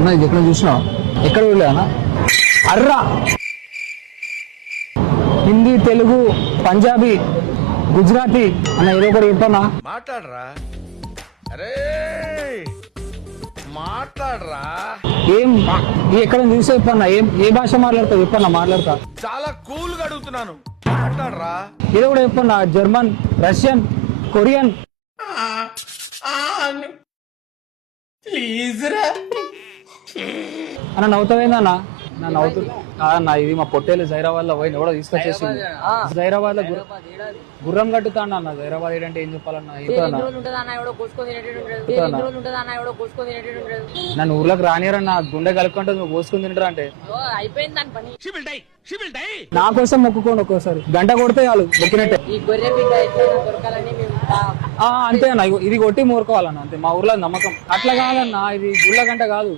అన్న ఇది ఎక్కడ చూసినా ఎక్కడ వెళ్ళా అర్రా హిందీ తెలుగు పంజాబీ గుజరాతీ అన్న ఏదో ఒకటి చెప్పన్నా మాట్లాడరా అరే మాట్లాడరా ఏం ఎక్కడ చూసే చెప్పన్నా ఏం ఏ భాష మాట్లాడతావు చెప్పన్నా మాట్లాడతా చాలా కూల్ గా అడుగుతున్నాను మాట్లాడరా ఏదో కూడా చెప్పన్నా జర్మన్ రష్యన్ కొరియన్ ప్లీజ్ రా అన్న నవ్వుతావేందన్నా నా నవ్వుతు అన్న ఇది మా పొట్టేలు జైరాబాద్ లో పోయింది కూడా తీసుకొచ్చేసింది జైరాబాద్ లో గుర్రం కట్టుతా అన్న జైరాబాద్ ఏంటంటే ఏం చెప్పాలన్నా నన్ను ఊర్లోకి రానియరన్న గుండె కలుపుకుంటే నువ్వు పోసుకుని తింటారా అంటే నా కోసం మొక్కుకోండి ఒక్కోసారి గంట కొడితే చాలు మొక్కినట్టే అంతే అన్న ఇది కొట్టి మూరుకోవాలన్న అంతే మా ఊర్లో నమ్మకం అట్లా కాదన్న ఇది గుళ్ళ గంట కాదు